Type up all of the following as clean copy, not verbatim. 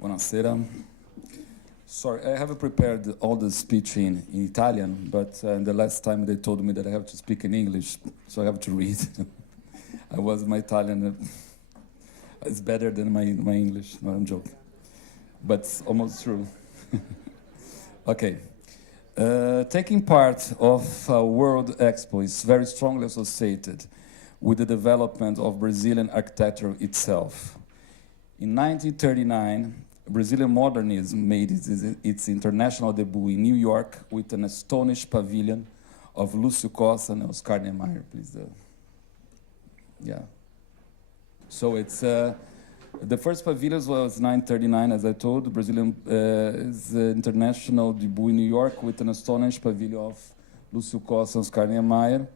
Buonasera. Sorry, I have prepared all the speech in Italian, but the last time they told me that I have to speak in English, so I have to read. My Italian is better than my English. No, I'm joking. But it's almost true. Okay. Taking part of World Expo is very strongly associated with the development of Brazilian architecture itself. In 1939, Brazilian modernism made its international debut in New York with an astonished pavilion of Lúcio Costa and Oscar Niemeyer, please. Yeah. So it's the first pavilion was 1939, as I told. The Brazilian is the international debut in New York with an astonished pavilion of Lúcio Costa and Oscar Niemeyer.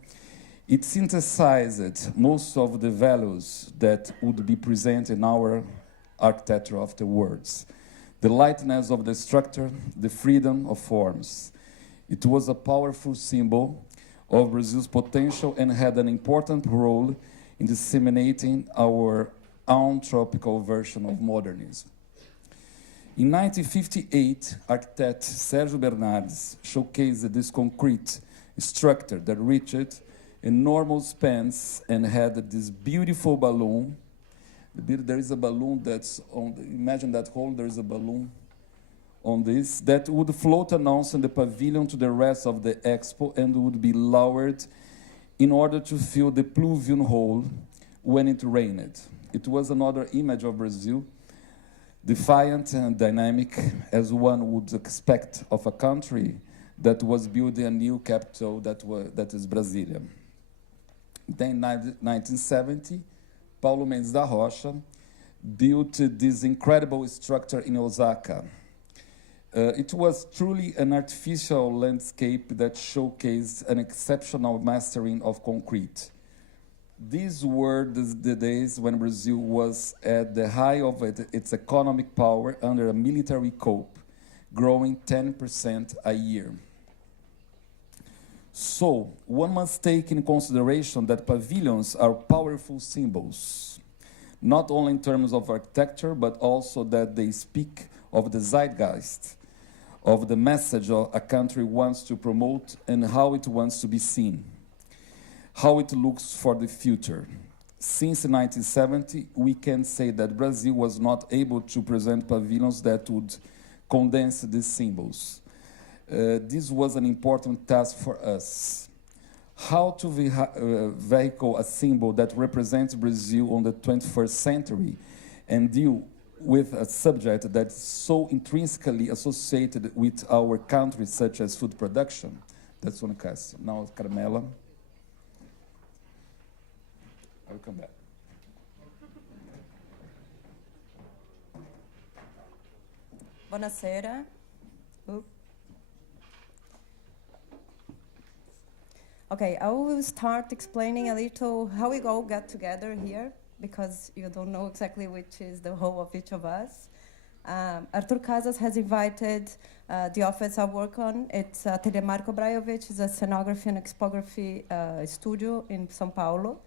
It synthesized most of the values that would be present in our architecture afterwards. The lightness of the structure, the freedom of forms. It was a powerful symbol of Brazil's potential and had an important role in disseminating our own tropical version of modernism. In 1958, architect Sérgio Bernardes showcased this concrete structure that reached enormous spans and had this beautiful balloon. There is a balloon that's on, imagine that hole, there is a balloon on this, that would float announcing the pavilion to the rest of the expo and would be lowered in order to fill the pluvial hole when it rained. It was another image of Brazil, defiant and dynamic, as one would expect of a country that was building a new capital that is Brasília. Then in 1970, Paulo Mendes da Rocha built this incredible structure in Osaka. It was truly an artificial landscape that showcased an exceptional mastering of concrete. These were the days when Brazil was at the height of its economic power under a military coup, growing 10% a year. So, one must take in consideration that pavilions are powerful symbols, not only in terms of architecture, but also that they speak of the zeitgeist, of the message a country wants to promote and how it wants to be seen, how it looks for the future. Since 1970, we can say that Brazil was not able to present pavilions that would condense these symbols. This was an important task for us. How to vehicle a symbol that represents Brazil on the 21st century and deal with a subject that's so intrinsically associated with our country, such as food production? That's one question. Now, Carmela. I'll come back. Buonasera. Okay, I will start explaining a little how we all got together here, because you don't know exactly which is the whole of each of us. Arthur Casas has invited the office I work on. It's Atelier Marco Brajovic. It's a scenography and expography studio in São Paulo.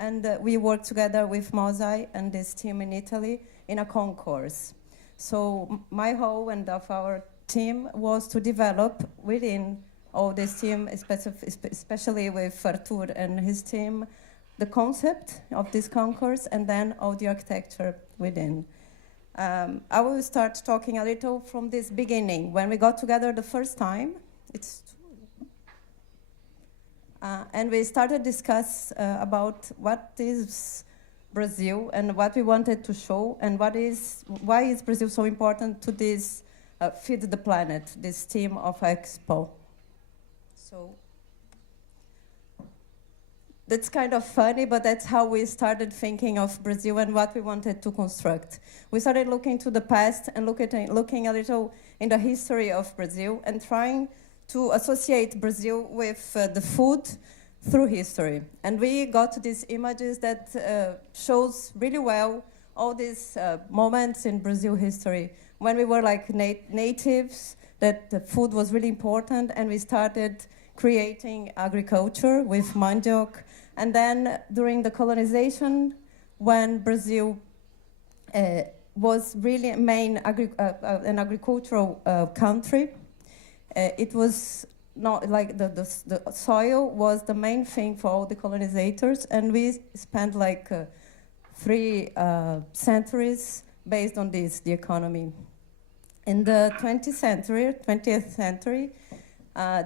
And we work together with Mosai and this team in Italy in a concourse. So my role and of our team was to develop within all this team, especially with Arthur and his team, the concept of this concourse and then all the architecture within. I will start talking a little from this beginning. When we got together the first time, and we started discuss about what is Brazil and what we wanted to show and why is Brazil so important to this Feed the Planet, this theme of Expo. So that's kind of funny, but that's how we started thinking of Brazil and what we wanted to construct. We started looking to the past and looking a little in the history of Brazil and trying to associate Brazil with the food through history. And we got these images that shows really well all these moments in Brazil history when we were like natives, that the food was really important, and we started creating agriculture with mandioc. And then during the colonization, when Brazil was really an agricultural country. It was not like the soil was the main thing for all the colonizators, and we spent like 3 centuries based on this, the economy. In the 20th century,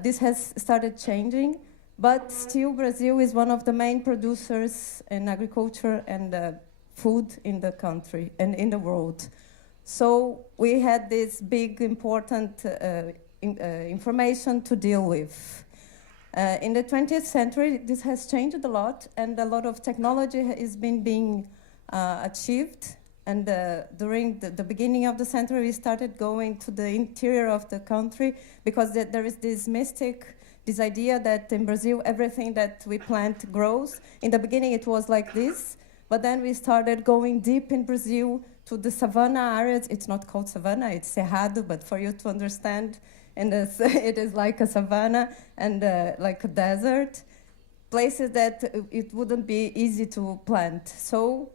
this has started changing, but still Brazil is one of the main producers in agriculture and food in the country and in the world. So we had this big, important information to deal with. In the 20th century, this has changed a lot, and a lot of technology is being achieved. And during the beginning of the century, we started going to the interior of the country because there is this this idea that in Brazil, everything that we plant grows. In the beginning, it was like this, but then we started going deep in Brazil to the savanna areas. It's not called savanna, it's cerrado, but for you to understand, and it is like a savanna and like a desert, places that it wouldn't be easy to plant. So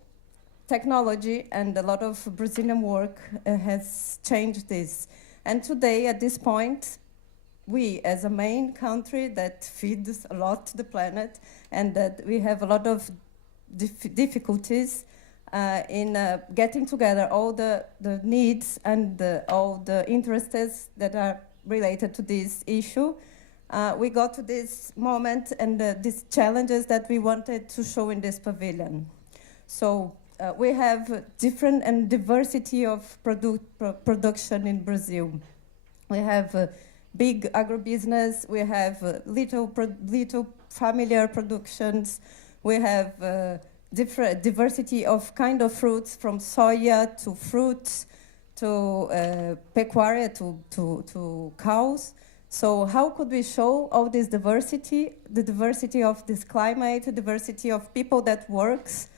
technology and a lot of Brazilian work has changed this. And today, at this point, we, as a main country that feeds a lot to the planet, and that we have a lot of difficulties in getting together all the needs and all the interests that are related to this issue, we got to this moment and these challenges that we wanted to show in this pavilion. So we have different and diversity of production in Brazil. We have big agribusiness, we have little familiar productions, we have different diversity of kind of fruits, from soya to fruits to pecuaria to cows. So how could we show all this diversity, the diversity of this climate, the diversity of people that works?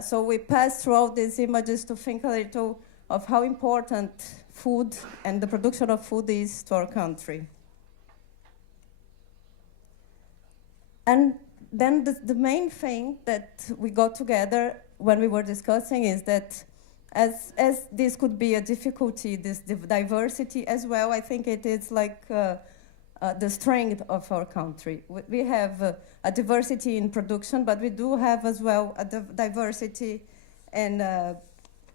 So we passed through all these images to think a little of how important food and the production of food is to our country. And then the main thing that we got together when we were discussing is that as this could be a difficulty, this diversity as well, I think it is like the strength of our country. We have a diversity in production, but we do have as well a diversity in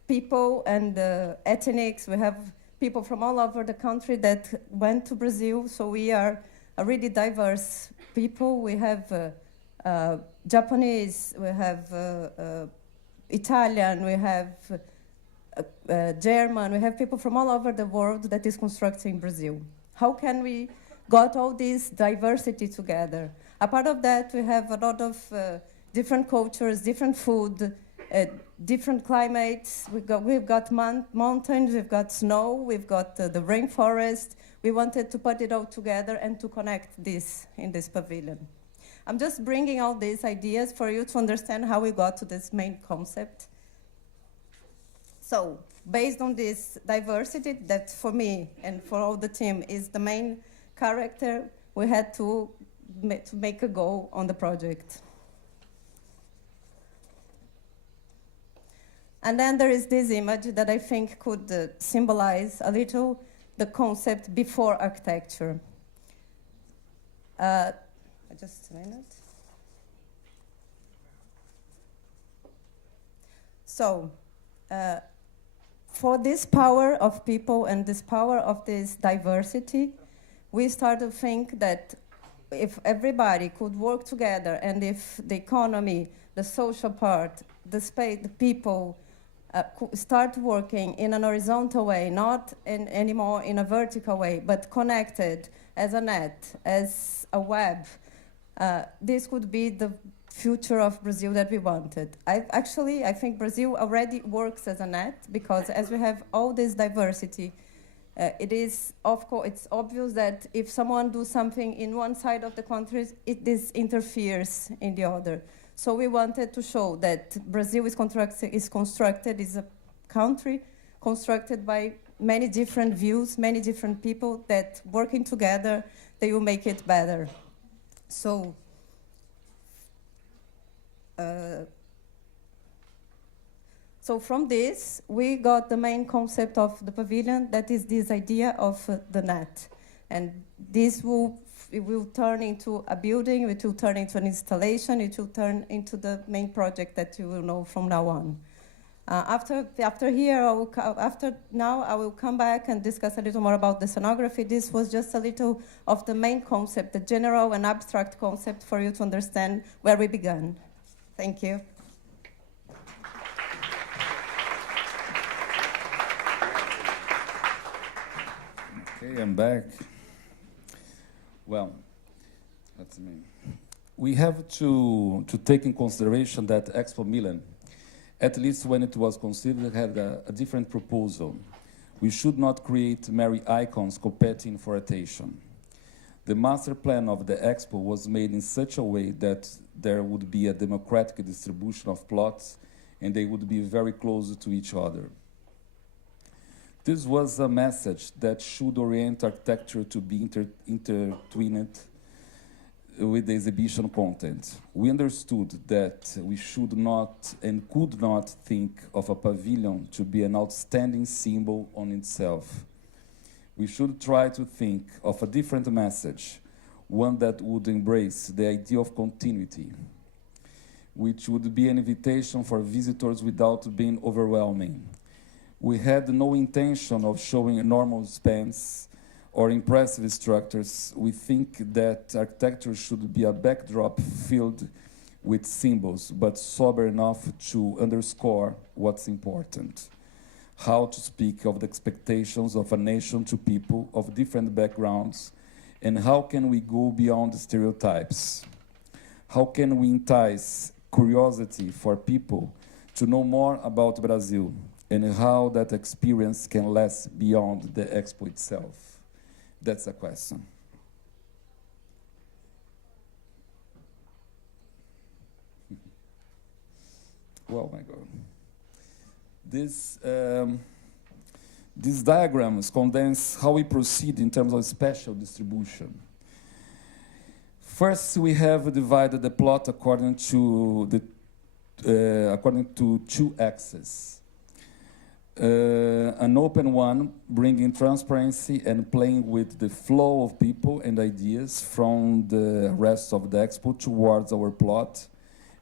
people and ethnics. We have people from all over the country that went to Brazil, so we are a really diverse people. We have Japanese, we have Italian, we have German, we have people from all over the world that is constructing Brazil. How can we got all this diversity together? A part of that, we have a lot of different cultures, different food, different climates. We've got mountains, we've got snow, we've got the rainforest. We wanted to put it all together and to connect this in this pavilion. I'm just bringing all these ideas for you to understand how we got to this main concept. So, based on this diversity that for me and for all the team is the main character, we had to make a goal on the project. And then there is this image that I think could symbolize a little the concept before architecture. Just a minute. So, for this power of people and this power of this diversity, we start to think that if everybody could work together, and if the economy, the social part, the space, the people start working in an horizontal way, not anymore in a vertical way, but connected as a net, as a web, this could be the future of Brazil that we wanted. I think Brazil already works as a net, because as we have all this diversity, it is, of course, it's obvious that if someone does something in one side of the country, this interferes in the other. So we wanted to show that Brazil is constructed, is a country constructed by many different views, many different people that working together, they will make it better. So, So from this, we got the main concept of the pavilion, that is this idea of the net. And this it will turn into a building, it will turn into an installation, it will turn into the main project that you will know from now on. After here, after now, I will come back and discuss a little more about the scenography. This was just a little of the main concept, the general and abstract concept for you to understand where we began. Thank you. Okay, I'm back. Well, that's me. We have to take in consideration that Expo Milan, at least when it was considered, had a different proposal. We should not create merry icons competing for attention. The master plan of the Expo was made in such a way that there would be a democratic distribution of plots and they would be very close to each other. This was a message that should orient architecture to be intertwined with the exhibition content. We understood that we should not and could not think of a pavilion to be an outstanding symbol on itself. We should try to think of a different message, one that would embrace the idea of continuity, which would be an invitation for visitors without being overwhelming. We had no intention of showing enormous spans or impressive structures. We think that architecture should be a backdrop filled with symbols, but sober enough to underscore what's important. How to speak of the expectations of a nation to people of different backgrounds, and how can we go beyond the stereotypes? How can we entice curiosity for people to know more about Brazil, and how that experience can last beyond the Expo itself? That's a question. Oh my God. These diagrams condense how we proceed in terms of spatial distribution. First, we have divided the plot according to two axes. An open one, bringing transparency and playing with the flow of people and ideas from the rest of the expo towards our plot.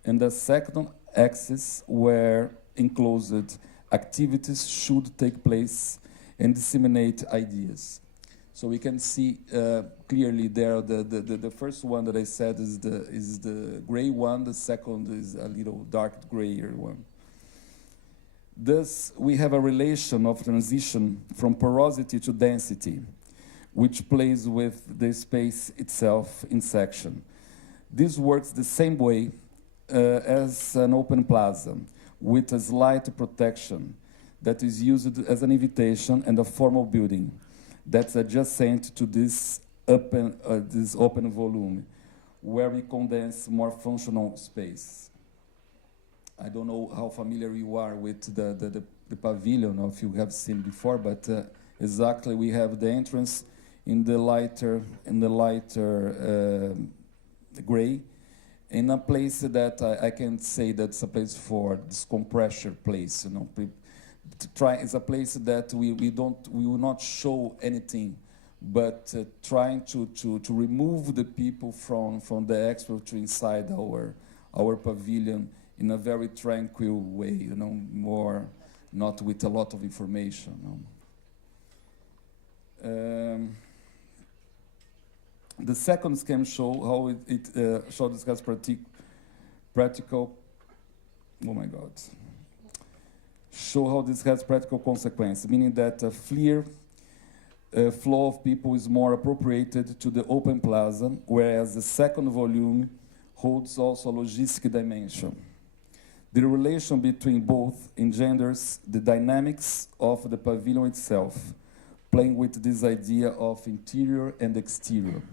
And the second axis, where enclosed activities should take place and disseminate ideas. So we can see clearly there, the first one that I said is the gray one, the second is a little dark grayer one. Thus, we have a relation of transition from porosity to density, which plays with the space itself in section. This works the same way as an open plaza, with a slight protection that is used as an invitation and a formal building that's adjacent to this open volume, where we condense more functional space. I don't know how familiar you are with the pavilion, or if you have seen before, but exactly we have the entrance in the lighter gray, in a place that I can say that's a place for this compressor place. You know, it's a place that we will not show anything, but trying to remove the people from the expo to inside our pavilion in a very tranquil way, you know, more not with a lot of information. The second scheme show how it shows this has practical. Oh my God! Show how this has practical consequences, meaning that a clear flow of people is more appropriated to the open plaza, whereas the second volume holds also a logistic dimension. The relation between both engenders the dynamics of the pavilion itself, playing with this idea of interior and exterior.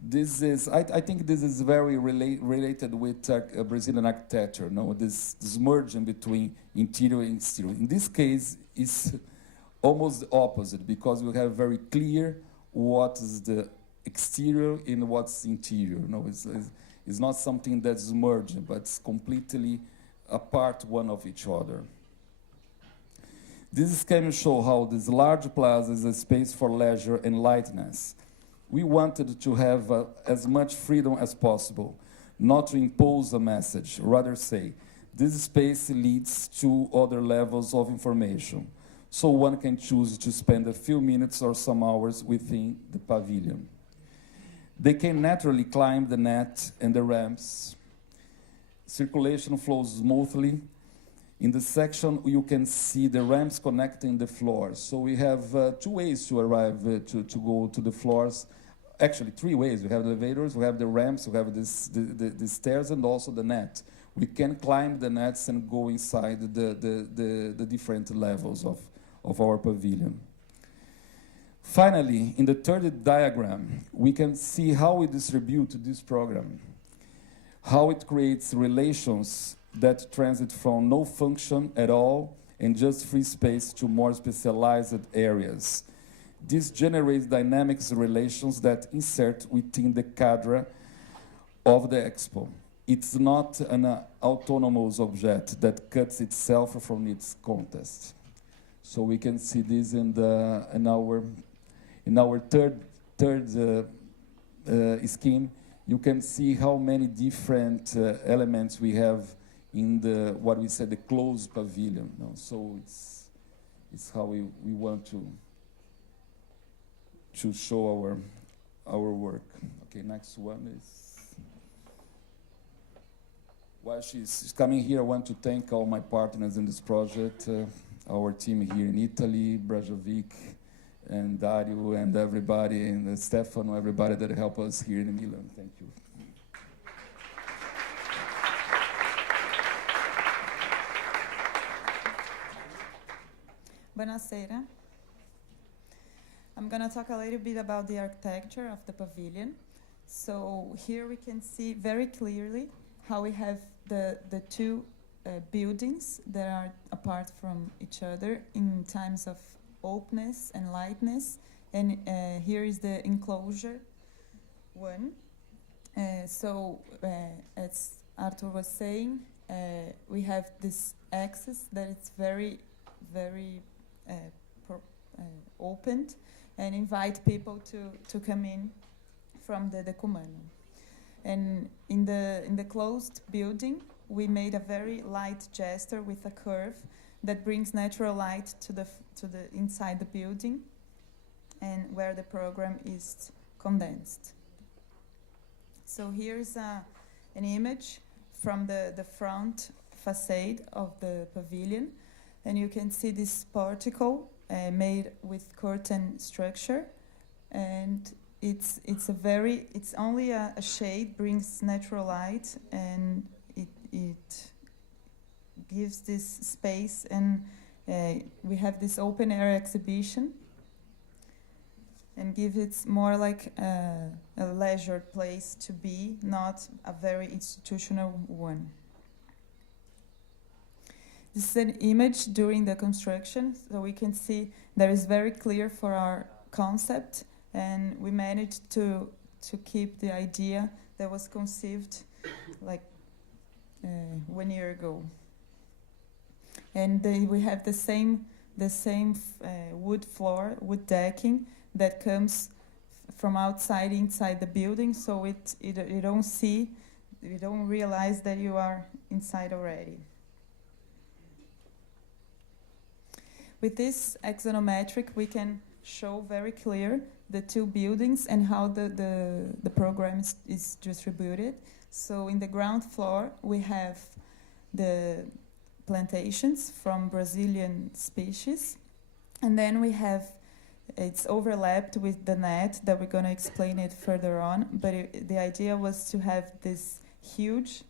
This is, I think this is very related with Brazilian architecture, no? This merging between interior and exterior. In this case, it's almost the opposite, because we have very clear what is the exterior and what's interior. No, it's not something that's merging, but it's completely apart one of each other. This scheme shows how this large plaza is a space for leisure and lightness. We wanted to have as much freedom as possible, not to impose a message, rather say, this space leads to other levels of information, so one can choose to spend a few minutes or some hours within the pavilion. They can naturally climb the net and the ramps. Circulation flows smoothly. In the section, you can see the ramps connecting the floors. So we have 2 ways to arrive to go to the floors. Actually, 3 ways. We have the elevators, we have the ramps, we have the stairs, and also the net. We can climb the nets and go inside the different levels of our pavilion. Finally, in the third diagram, we can see how we distribute this program, how it creates relations that transit from no function at all and just free space to more specialized areas. This generates dynamics relations that insert within the cadre of the expo. It's not an autonomous object that cuts itself from its context. So we can see this in our third scheme. You can see how many different elements we have in what we said, the closed pavilion. No? So it's how we want to show our work. Okay, next one is. While she's coming here, I want to thank all my partners in this project, our team here in Italy, Brasile, and Dario, and everybody, and Stefano, everybody that helped us here in Milan. Thank you. Buonasera. I'm going to talk a little bit about the architecture of the pavilion. So here we can see very clearly how we have the 2 buildings that are apart from each other in times of openness and lightness. And here is the enclosure one. As Arthur was saying, we have this axis that is very, very opened and invite people to come in from the decumano. And in the closed building, we made a very light gesture with a curve that brings natural light to the inside the building, and where the program is condensed. So here's an image from the front facade of the pavilion, and you can see this portico made with curtain structure, and it's only a shade, brings natural light, and it gives this space, and we have this open air exhibition, and give it more like a leisure place to be, not a very institutional one. This is an image during the construction, so we can see that is very clear for our concept, and we managed to keep the idea that was conceived like 1 year ago. And we have the same wood floor, wood decking that comes from outside inside the building, so you don't realize that you are inside already. With this axonometric, we can show very clear the 2 buildings and how the program is distributed. So in the ground floor, we have the plantations from Brazilian species, and then we have, it's overlapped with the net that we're going to explain it further on, but the idea was to have this huge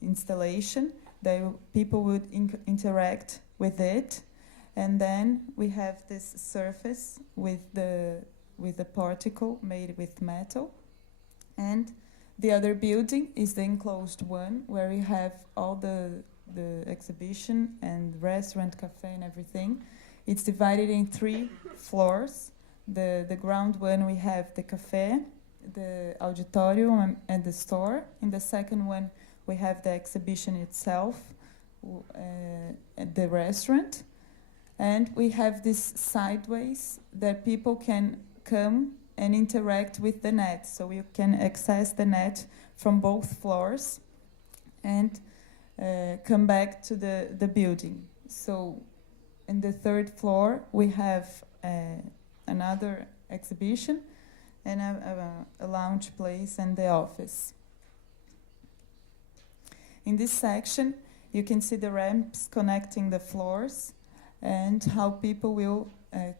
installation that people would interact with it. And then we have this surface with the particle made with metal. And the other building is the enclosed one, where we have all the exhibition and restaurant, cafe, and everything. It's divided in 3 floors. The ground one, we have the cafe, the auditorium, and the store. In the second one, we have the exhibition itself, the restaurant. And we have this sideways that people can come and interact with the net. So you can access the net from both floors and come back to the building. So in the third floor, we have another exhibition and a lounge place and the office. In this section, you can see the ramps connecting the floors and how people will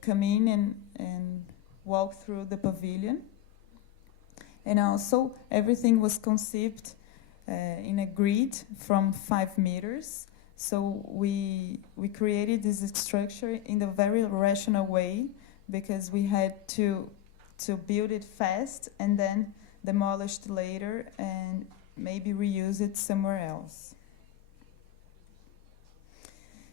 come in and walk through the pavilion. And also, everything was conceived in a grid from 5 meters. So we created this structure in a very rational way because we had to build it fast and then demolish it later and maybe reuse it somewhere else.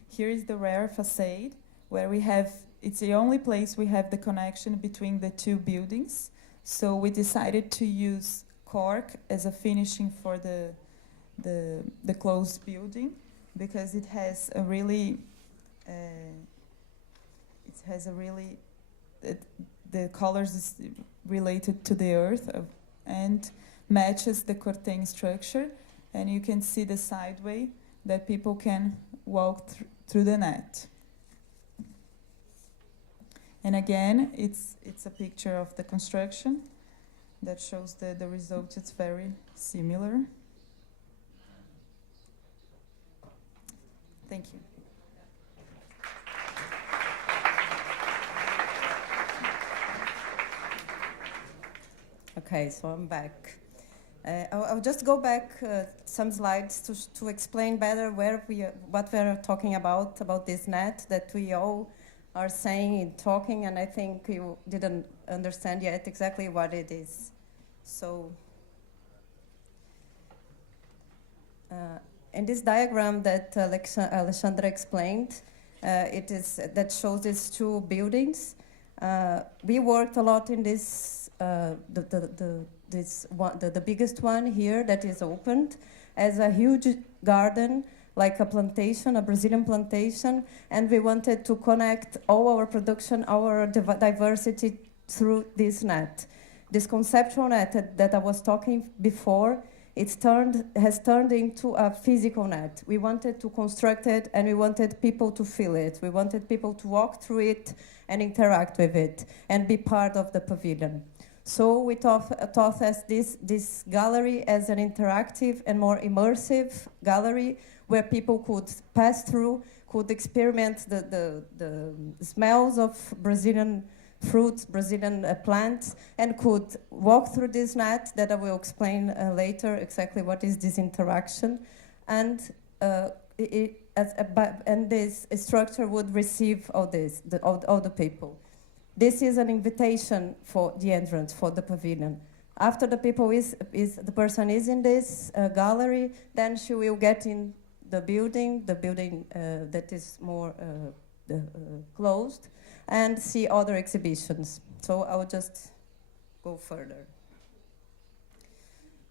Here is the rear facade where we have, it's the only place we have the connection between the two buildings. So we decided to use cork as a finishing for the closed building because it has a really, the colors is related to the earth and matches the curtain structure, and you can see the sideway that people can walk through the net. And again, it's a picture of the construction that shows the result. It's very similar. Thank you. Okay, so I'm back. I'll just go back some slides to explain better what we are talking about this net that we all are saying and talking, and I think you didn't understand yet exactly what it is. So, in this diagram that Alexandra explained, that shows these two buildings. We worked a lot in this. The biggest one here that is opened as a huge garden, like a plantation, a Brazilian plantation, and we wanted to connect all our production, our diversity through this net. This conceptual net that I was talking before, has turned into a physical net. We wanted to construct it and we wanted people to feel it. We wanted people to walk through it and interact with it and be part of the pavilion. So we thought as this gallery as an interactive and more immersive gallery where people could pass through, could experiment the smells of Brazilian fruits, Brazilian plants, and could walk through this net that I will explain later exactly what is this interaction. And this structure would receive all the people. This is an invitation for the entrance, for the pavilion. After the person is in this gallery, then she will get in the building that is more closed, and see other exhibitions. So I will just go further.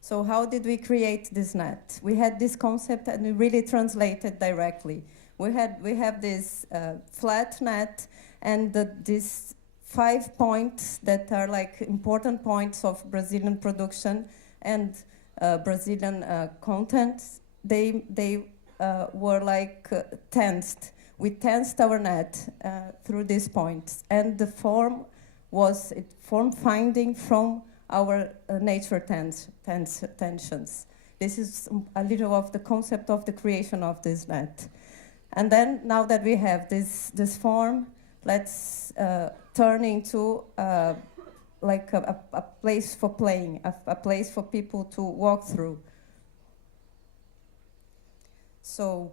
So how did we create this net? We had this concept and we really translated directly. We have this flat net and these 5 points that are like important points of Brazilian production and Brazilian content. They were like tensed. We tensed our net through these points, and the form was form finding from our nature tensions. This is a little of the concept of the creation of this net. And then now that we have this form, let's turn into like a place for playing, a place for people to walk through. So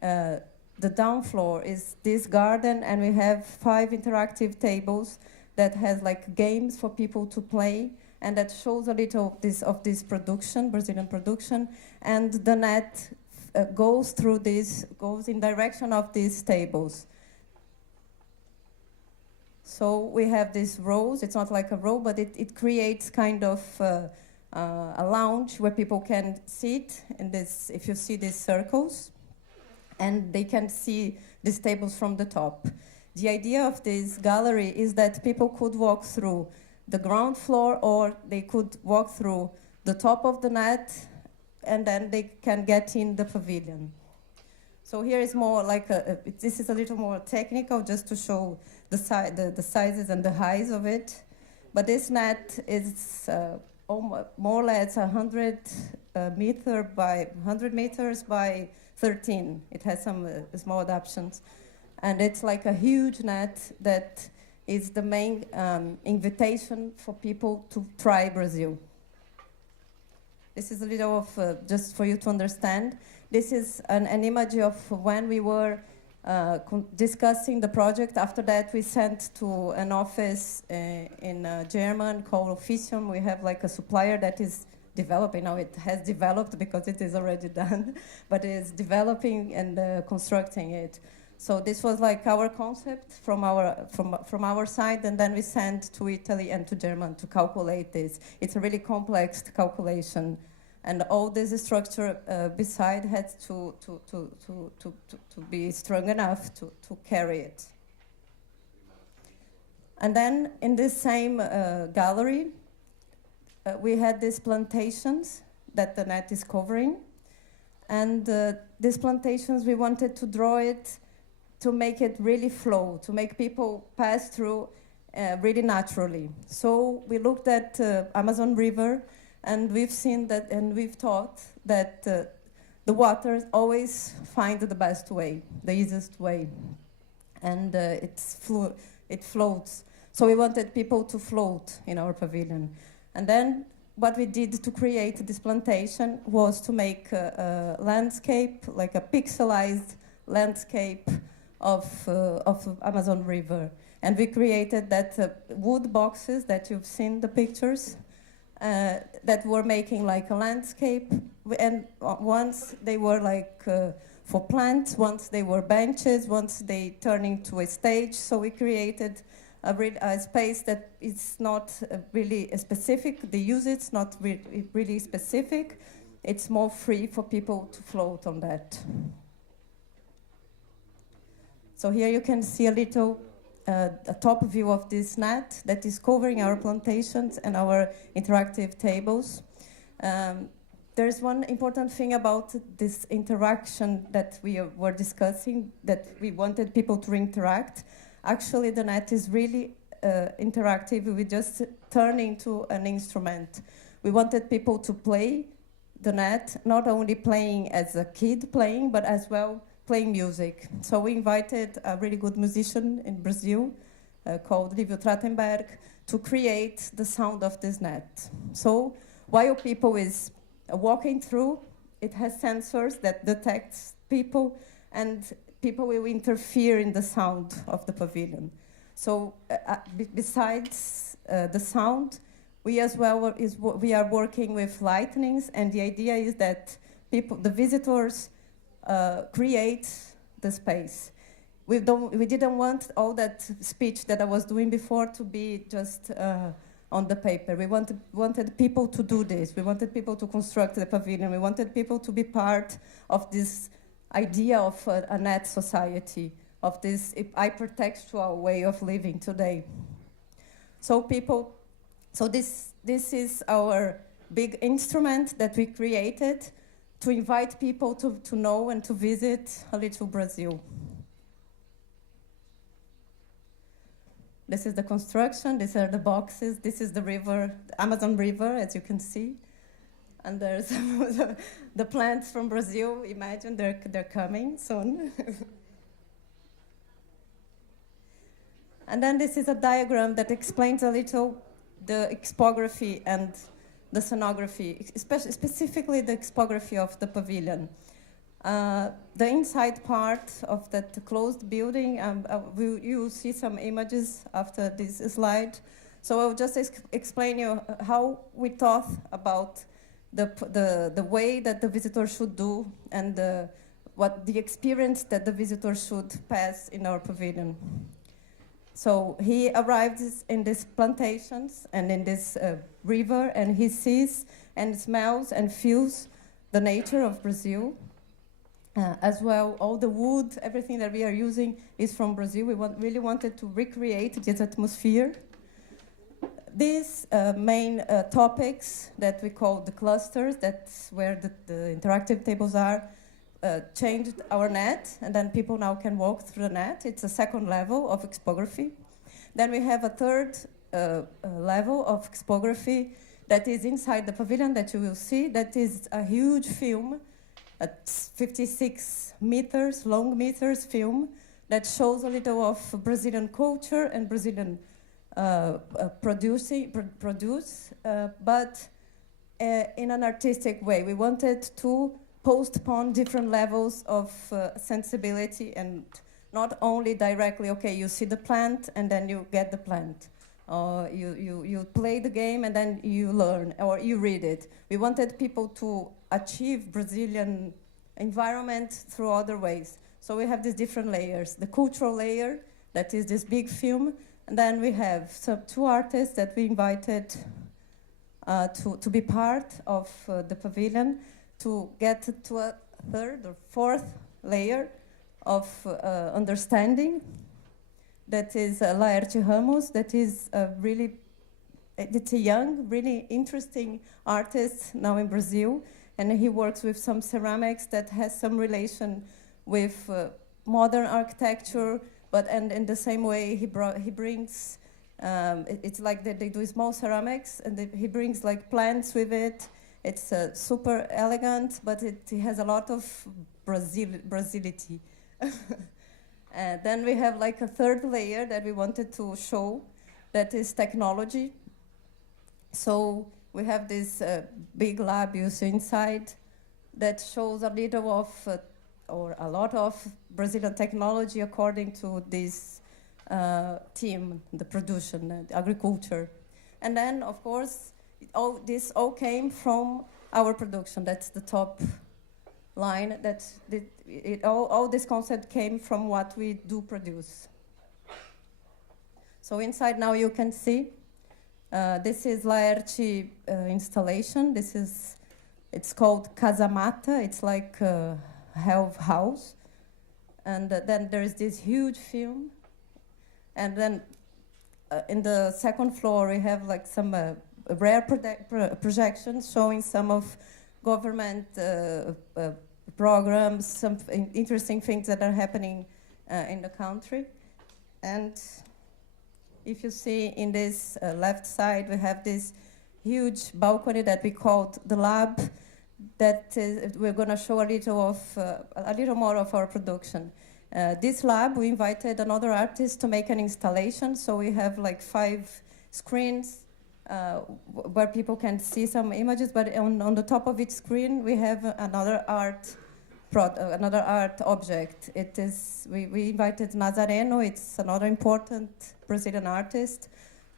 the down floor is this garden, and we have 5 interactive tables that has like games for people to play, and that shows a little of this production, Brazilian production, and the net goes in direction of these tables. So we have these rows. It's not like a row, but it creates kind of a lounge where people can sit in this. If you see these circles, and they can see these tables from the top. The idea of this gallery is that people could walk through the ground floor, or they could walk through the top of the net, and then they can get in the pavilion. So here is more like this is a little more technical, just to show the sizes and the heights of it. But this net is more or less 100 meters by 13. It has some small adaptations. And it's like a huge net that is the main invitation for people to try Brazil. This is a little of, just for you to understand. This is an image of when we were discussing the project. After that, we sent to an office in German called Officium. We have like a supplier that is developing. Now it has developed because it is already done, but it is developing and constructing it. So this was like our concept from our side, and then we sent to Italy and to Germany to calculate this. It's a really complex calculation, and all this structure beside had to be strong enough to carry it. And then in this same gallery, we had these plantations that the net is covering, and these plantations, we wanted to draw it to make it really flow, to make people pass through really naturally. So we looked at Amazon River, and we've seen that, and we've thought that the water always find the best way, the easiest way, and it floats. So we wanted people to float in our pavilion. And then what we did to create this plantation was to make a landscape, like a pixelized landscape of Amazon River. And we created that wood boxes that you've seen the pictures that were making like a landscape. And once they were like for plants, once they were benches, once they turned into a stage. So we created a space that is not really specific. The use it's not really specific. It's more free for people to float on that. So here you can see a little a top view of this net that is covering our plantations and our interactive tables. There's one important thing about this interaction that we were discussing, that we wanted people to interact. Actually, the net is really interactive. We just turn into an instrument. We wanted people to play the net, not only playing as a kid playing, but as well playing music. So we invited a really good musician in Brazil called Livio Trattenberg to create the sound of this net. So while people is walking through, it has sensors that detect people, and people will interfere in the sound of the pavilion. So besides the sound, we as well we are working with lightnings, and the idea is that the visitors create the space. We didn't want all that speech that I was doing before to be just on the paper. We wanted people to do this. We wanted people to construct the pavilion. We wanted people to be part of this idea of a net society, of this hypertextual way of living today. So this is our big instrument that we created to invite people to know and to visit a little Brazil. This is the construction, these are the boxes, this is the river, the Amazon River, as you can see. And there's the plants from Brazil, imagine they're coming soon. And then this is a diagram that explains a little the expography and the scenography, specifically the expography of the pavilion. The inside part of that closed building, you will see some images after this slide. So I'll just explain you how we thought about the way that the visitor should do, and what the experience that the visitor should pass in our pavilion. So he arrived in these plantations and in this river, and he sees and smells and feels the nature of Brazil. As well, all the wood, everything that we are using is from Brazil. We really wanted to recreate this atmosphere. These main topics that we call the clusters, that's where the interactive tables are, changed our net, and then people now can walk through the net. It's a second level of expography. Then we have a third level of expography that is inside the pavilion that you will see. That is a huge film, a 56 meters, long meters film that shows a little of Brazilian culture and Brazilian produce, but in an artistic way. We wanted to postpone different levels of sensibility and not only directly, okay, you see the plant and then you get the plant. You play the game and then you learn, or you read it. We wanted people to achieve Brazilian environment through other ways. So we have these different layers. The cultural layer, that is this big film, and then we have two artists that we invited to be part of the pavilion, to get to a third or fourth layer of understanding. That is Laerte Ramos, that is it's a young, really interesting artist now in Brazil, and he works with some ceramics that has some relation with modern architecture, but and in the same way he brings, it's like they do small ceramics, and he brings like plants with it. It's super elegant, but it has a lot of Brasility. Then we have like a third layer that we wanted to show, that is technology. So we have this big lab you see inside that shows a little of, or a lot of Brazilian technology according to this team, the production, the agriculture. And then, of course, this all came from our production. That's the top line. All this concept came from what we do produce. So inside now you can see, this is Laerte installation. It's called Casa Mata. It's like a house. And then there's this huge film. And then in the second floor we have like some rare projections showing some of government programs, some interesting things that are happening in the country. And if you see in this left side, we have this huge balcony that we called the lab, that we're going to show a little more of our production. This lab, we invited another artist to make an installation, so we have like 5 screens where people can see some images, but on the top of each screen we have another art object. We invited Nazareno. It's another important Brazilian artist,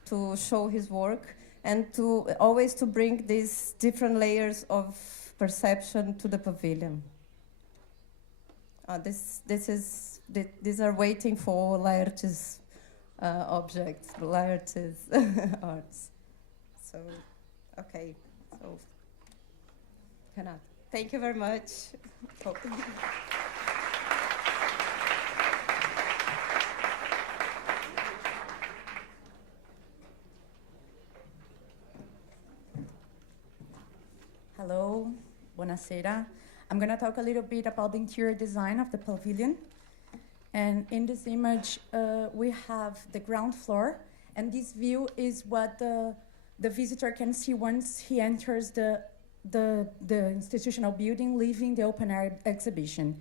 to show his work and to always to bring these different layers of perception to the pavilion. These are waiting for Laerte's objects, Laerte's arts. So, okay. So, Renato, thank you very much. Hello, buonasera. I'm going to talk a little bit about the interior design of the pavilion. And in this image, we have the ground floor, and this view is what the visitor can see once he enters the institutional building, leaving the open air exhibition.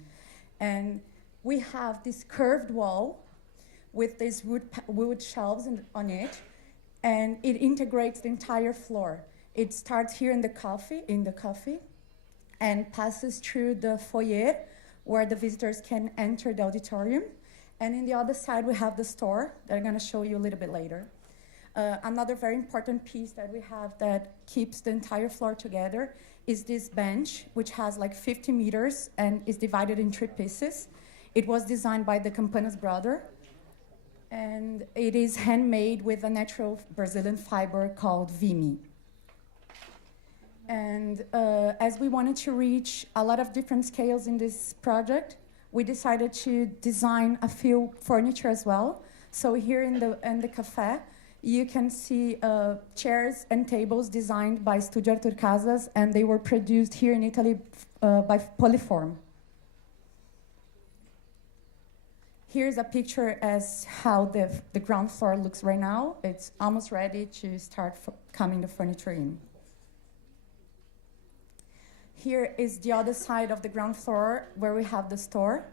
And we have this curved wall with these wood shelves on it, and it integrates the entire floor. It starts here in the coffee, and passes through the foyer, where the visitors can enter the auditorium. And in the other side, we have the store that I'm going to show you a little bit later. Another very important piece that we have that keeps the entire floor together is this bench, which has like 50 meters and is divided in 3 pieces. It was designed by the Campana's brother, and it is handmade with a natural Brazilian fiber called vime. And as we wanted to reach a lot of different scales in this project, we decided to design a few furniture as well. So here in the cafe, you can see chairs and tables designed by Studio Artur Casas, and they were produced here in Italy by Polyform. Here's a picture as how the ground floor looks right now. It's almost ready to start coming the furniture in. Here is the other side of the ground floor where we have the store,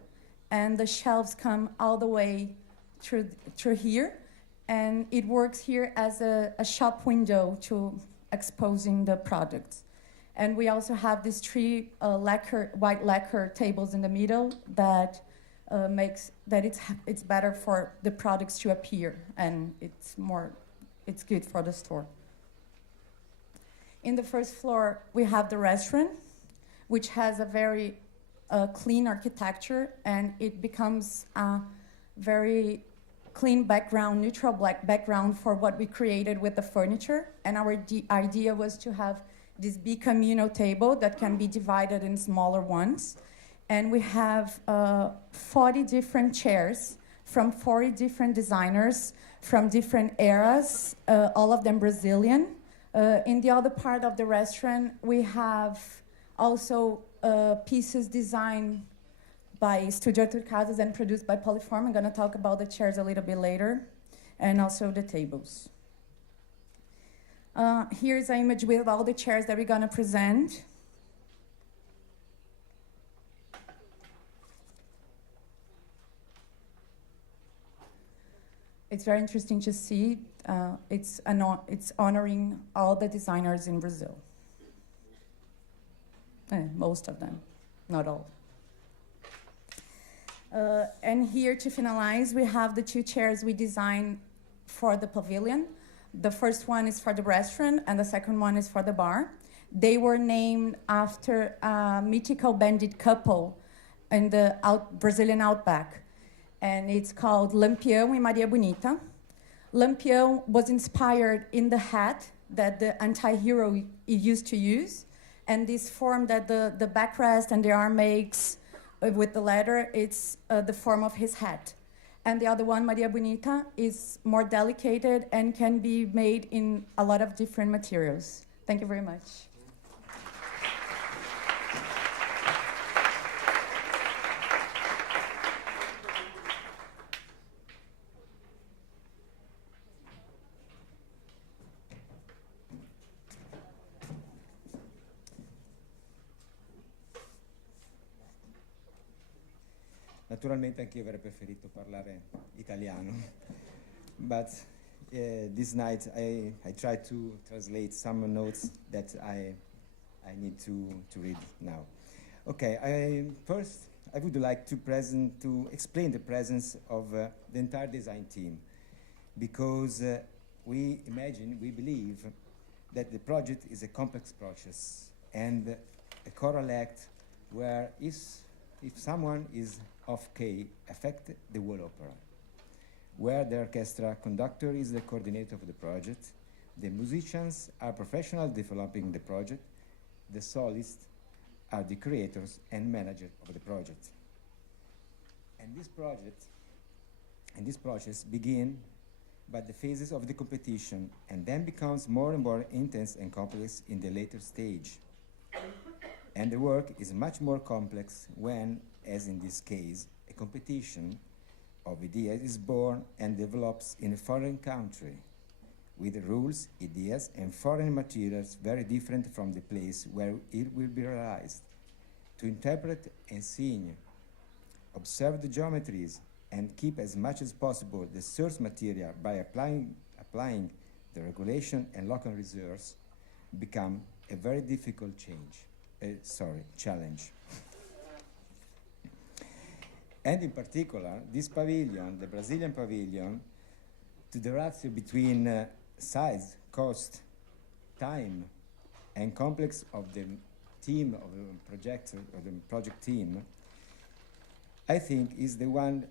and the shelves come all the way through here, and it works here as a shop window to exposing the products. And we also have these three white lacquer tables in the middle that makes that it's better for the products to appear, and it's good for the store. In the first floor, we have the restaurant, which has a very clean architecture, and it becomes a very clean background, neutral black background for what we created with the furniture. And our idea was to have this big communal table that can be divided in smaller ones. And we have 40 different chairs from 40 different designers from different eras, all of them Brazilian. In the other part of the restaurant, we have also pieces designed by Studio Artur Casas and produced by Polyform. I'm going to talk about the chairs a little bit later, and also the tables. Here's an image with all the chairs that we're going to present. It's very interesting to see. It's honoring all the designers in Brazil. Most of them, not all. And here to finalize, we have the two chairs we designed for the pavilion. The first one is for the restaurant, and the second one is for the bar. They were named after a mythical bandit couple in the Brazilian outback. And it's called Lampião e Maria Bonita. Lampião was inspired in the hat that the anti-hero used to use. And this form that the backrest and the arm makes with the leather, it's the form of his hat. And the other one, Maria Bonita, is more delicate and can be made in a lot of different materials. Thank you very much. Naturalmente anch'io avrei preferito parlare italiano, but this night I tried to translate some notes that I need to read now. Okay, first I would like to explain the presence of the entire design team, because we believe that the project is a complex process and a choral act where if someone is off key, affect the whole opera, where the orchestra conductor is the coordinator of the project, the musicians are professionals developing the project, the solists are the creators and managers of the project. And this process begin by the phases of the competition and then becomes more and more intense and complex in the later stage. And the work is much more complex when, as in this case, a competition of ideas is born and develops in a foreign country, with rules, ideas, and foreign materials very different from the place where it will be realized. To interpret and sing, observe the geometries, and keep as much as possible the source material by applying the regulation and local reserves become a very difficult challenge. And in particular, this pavilion, the Brazilian pavilion, to the ratio between size, cost, time, and complex of the team of the project team, I think is the one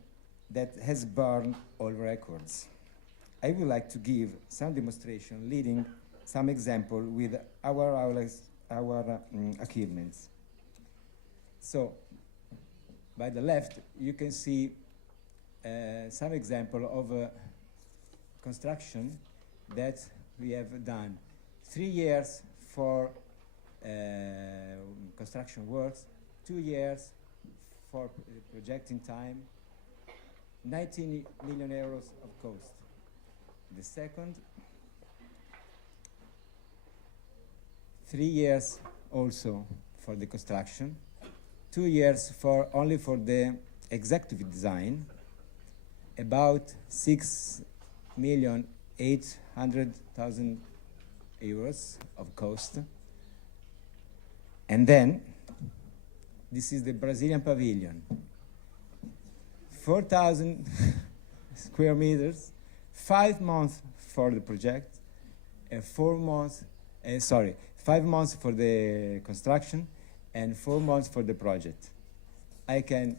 that has burned all records. I would like to give some demonstration leading some example with our our achievements. So, by the left, you can see some example of construction that we have done. 3 years for construction works, 2 years for projecting time, 19 million euros of cost. The second, 3 years also for the construction, 2 years only for the executive design, about 6,800,000 euros of cost. And then, this is the Brazilian pavilion. 4,000 square meters, 5 months for the project, 5 months for the construction, and 4 months for the project. I think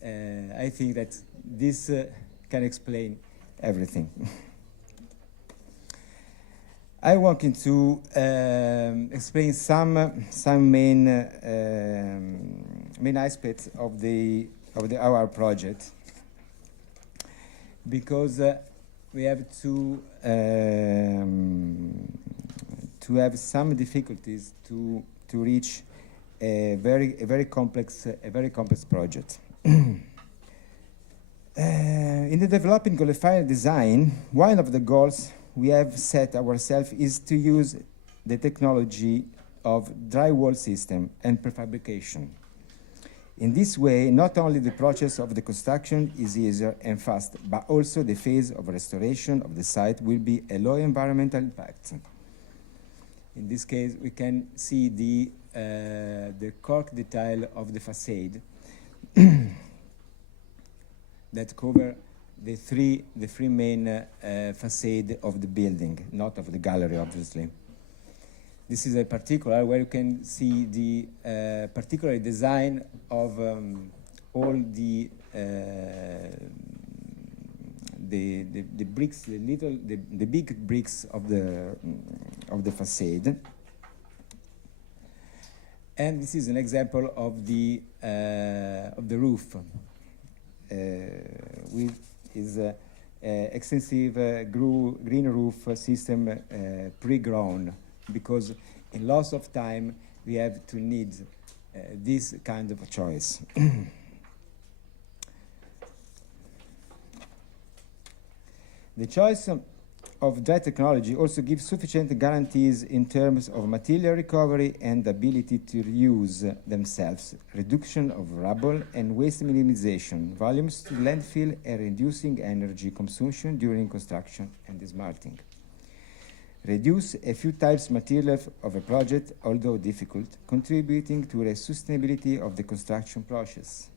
that this can explain everything. I wanted to explain some main aspects of our project, because we have to have some difficulties to reach a very complex project. In the developing qualified design, one of the goals we have set ourselves is to use the technology of drywall system and prefabrication. In this way, not only the process of the construction is easier and fast, but also the phase of restoration of the site will be a low environmental impact. In this case, we can see the cork detail of the facade that cover the three main facade of the building, not of the gallery, obviously. This is a particular where you can see the particular design of all the bricks, the big bricks of the facade. And this is an example of the roof. With is extensive green roof system pre-grown, because in loss of time we have to need this kind of a choice. The choice of dry technology also gives sufficient guarantees in terms of material recovery and ability to reuse themselves, reduction of rubble and waste minimization, volumes to landfill, and reducing energy consumption during construction and dismantling. Reduce a few types material of a project, although difficult, contributing to the sustainability of the construction process.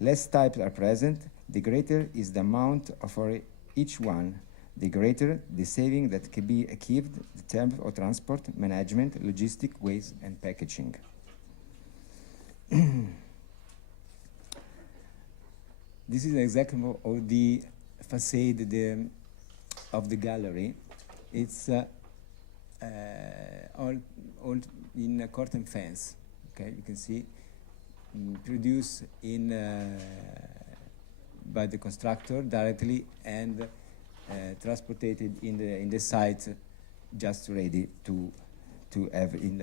Less types are present, the greater is the amount for each one, the greater the saving that can be achieved in terms of transport, management, logistic, waste, and packaging. This is an example of the facade of the gallery. It's all in a curtain fence. Okay, you can see produced by the constructor directly and transported in the site, just ready to have in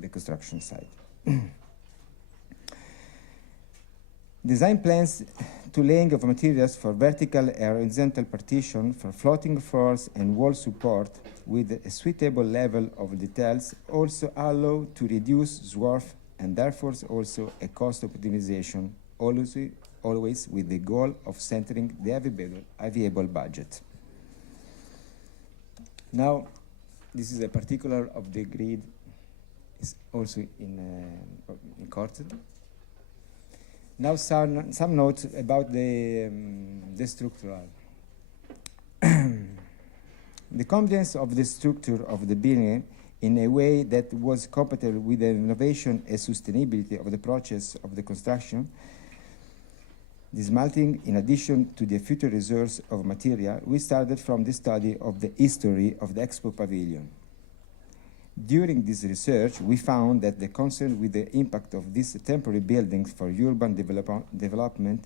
the construction site. Design plans to laying of materials for vertical and horizontal partition, for floating floors and wall support with a suitable level of details also allow to reduce swarf and therefore also a cost optimization, always with the goal of centering the available budget. Now, this is a particular of the grid, is also in Corte. Now some notes about the structural. The confidence of the structure of the building in a way that was compatible with the innovation and sustainability of the process of the construction, dismantling in addition to the future resource of material, we started from the study of the history of the Expo Pavilion. During this research, we found that the concern with the impact of these temporary buildings for urban development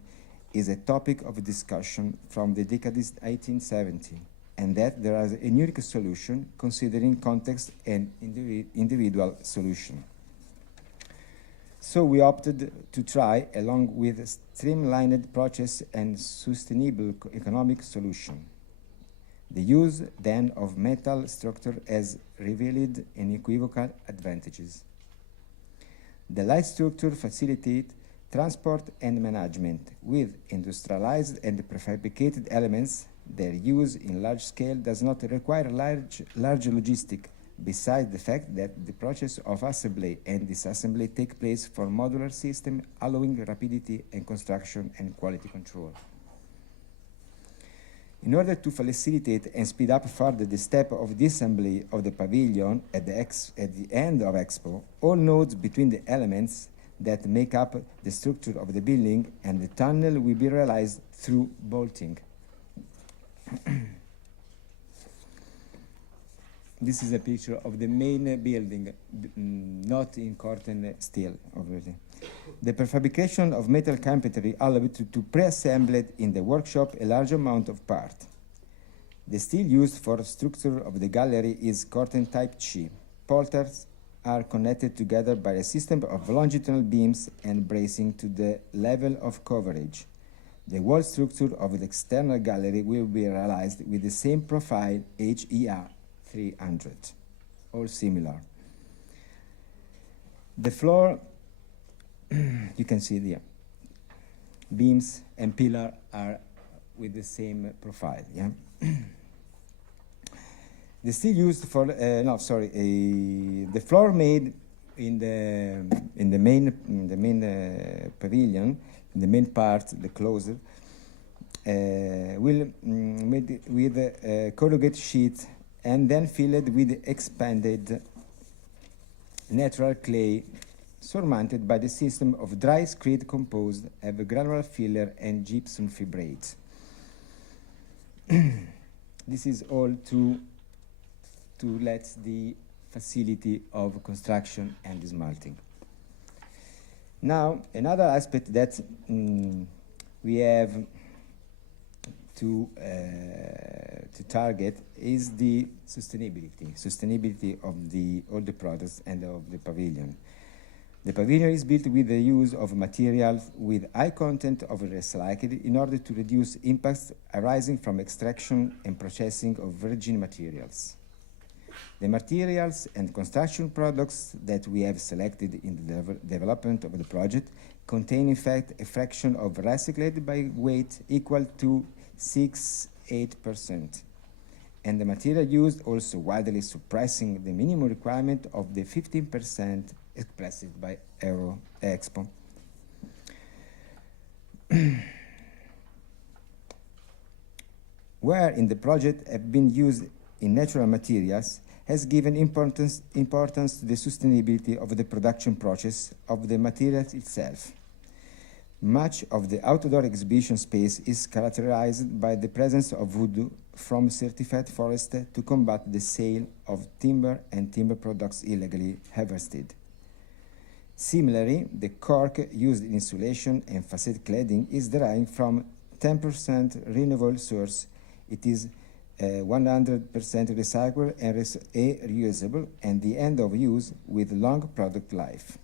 is a topic of discussion from the decade 1870, and that there is a unique solution considering context and individual solution. So we opted to try, along with a streamlined process and sustainable economic solution. The use then of metal structure has revealed unequivocal advantages. The light structure facilitates transport and management with industrialized and prefabricated elements. Their use in large scale does not require large logistic, besides the fact that the process of assembly and disassembly take place for modular system, allowing rapidity and construction and quality control. In order to facilitate and speed up further the step of disassembly of the pavilion at the end of Expo, all nodes between the elements that make up the structure of the building and the tunnel will be realized through bolting. This is a picture of the main building, not in curtain steel, obviously. The prefabrication of metal carpentry allowed to pre-assemble in the workshop a large amount of parts. The steel used for structure of the gallery is curtain type C. Portals are connected together by a system of longitudinal beams and bracing to the level of coverage. The wall structure of the external gallery will be realized with the same profile HER 300, all similar. The floor, you can see there, beams and pillar are with the same profile, yeah? The steel used for, the floor made in the main pavilion, in the main part, the closet, will made with a corrugated sheet and then filled with expanded natural clay surmounted by the system of dry screed composed of a granular filler and gypsum fibrate. This is all to let the facility of construction and smelting. Now, another aspect that we have to target is the sustainability of all the products and of the pavilion. The pavilion is built with the use of materials with high content of recycled in order to reduce impacts arising from extraction and processing of virgin materials. The materials and construction products that we have selected in the development of the project contain, in fact, a fraction of recycled by weight equal to 6-8%. And the material used also widely surpassing the minimum requirement of the 15% expressed by Expo. Where in the project have been used in natural materials has given importance to the sustainability of the production process of the material itself. Much of the outdoor exhibition space is characterized by the presence of wood from certified forest to combat the sale of timber and timber products illegally harvested. Similarly, the cork used in insulation and facade cladding is derived from 10% renewable source. It is 100% recyclable and reusable, and the end of use with long product life.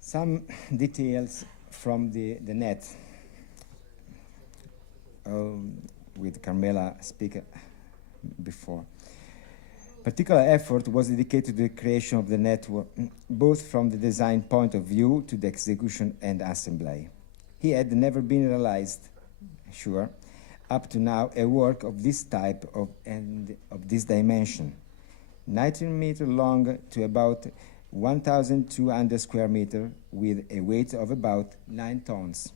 Some details from the net with Carmela speaking before. Particular effort was dedicated to the creation of the network, both from the design point of view to the execution and assembly. He had never been realized, sure, up to now, a work of this type and of this dimension. 19 meters long to about 1,200 square meters with a weight of about 9 tons.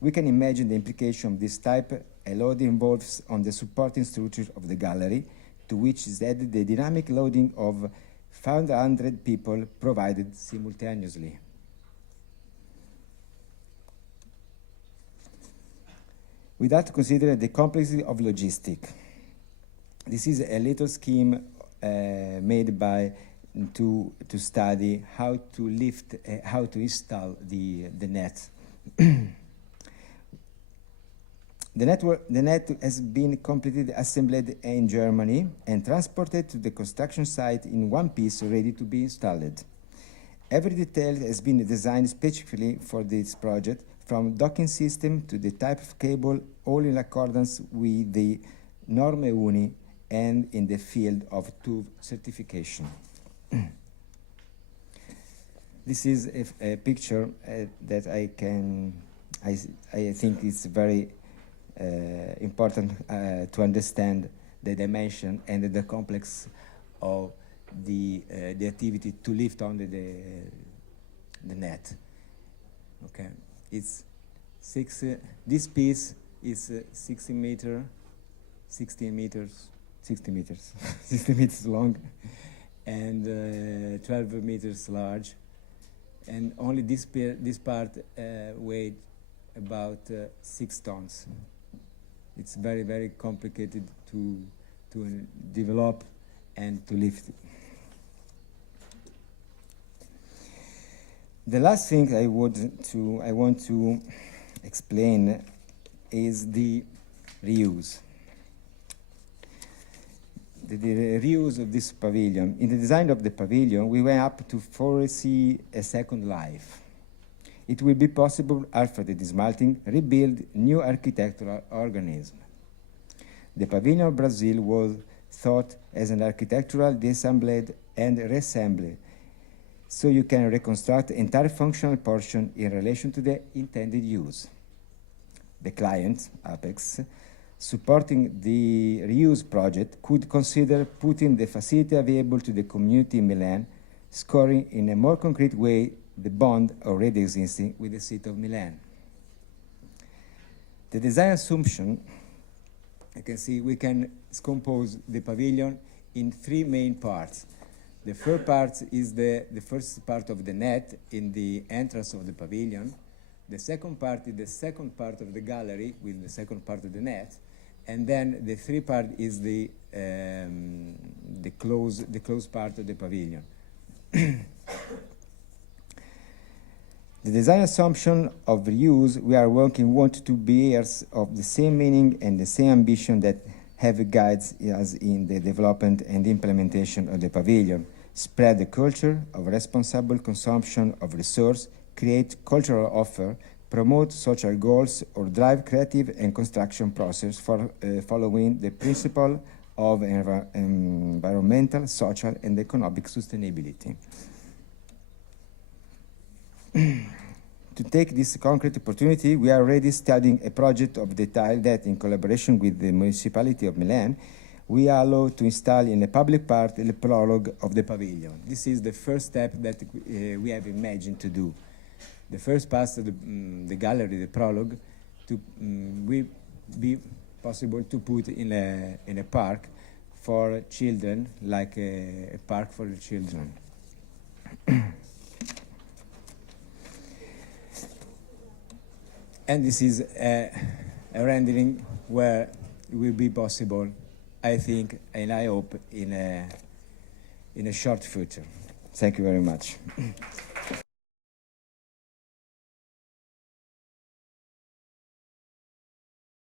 We can imagine the implication of this type. A load involves on the supporting structure of the gallery, to which is added the dynamic loading of 500 people provided simultaneously. without considering the complexity of logistics. This is a little scheme made by to study how to lift, how to install the net. The net has been completely assembled in Germany and transported to the construction site in one piece, ready to be installed. Every detail has been designed specifically for this project, from docking system to the type of cable, all in accordance with the Norme Uni and in the field of TÜV certification. This is a picture that I think is very important to understand the dimension and the complex of the activity to lift on the net. Okay, it's this piece is 60 meters, 60 meters long, and 12 meters large, and only this part weighed about 6 tons. It's very, very complicated to develop and to lift. The last thing I want to explain is the reuse. The reuse of this pavilion. In the design of the pavilion, we went up to foresee a second life. It will be possible, after the dismalting, rebuild new architectural organism. The Pavilion of Brasile was thought as an architectural disassembled and reassembled, so you can reconstruct the entire functional portion in relation to the intended use. The client, Apex, supporting the reuse project, could consider putting the facility available to the community in Milan, scoring in a more concrete way the bond already existing with the city of Milan. The design assumption, you can see we can compose the pavilion in 3 main parts. The first part is the first part of the net in the entrance of the pavilion. The second part is the second part of the gallery with the second part of the net. And then the 3rd part is the closed part of the pavilion. The design assumption of reuse we are working want to be of the same meaning and the same ambition that have guides us in the development and implementation of the pavilion. Spread the culture of responsible consumption of resource, create cultural offer, promote social goals, or drive creative and construction process for following the principle of environmental, social, and economic sustainability. To take this concrete opportunity, we are already studying a project of detail that, in collaboration with the municipality of Milan, we are allowed to install in a public part the prologue of the pavilion. This is the first step that we have imagined to do. The first part of the gallery, the prologue, will be possible to put in a park for children, like a park for the children. And this is a rendering where it will be possible, I think, and I hope, in a short future. Thank you very much.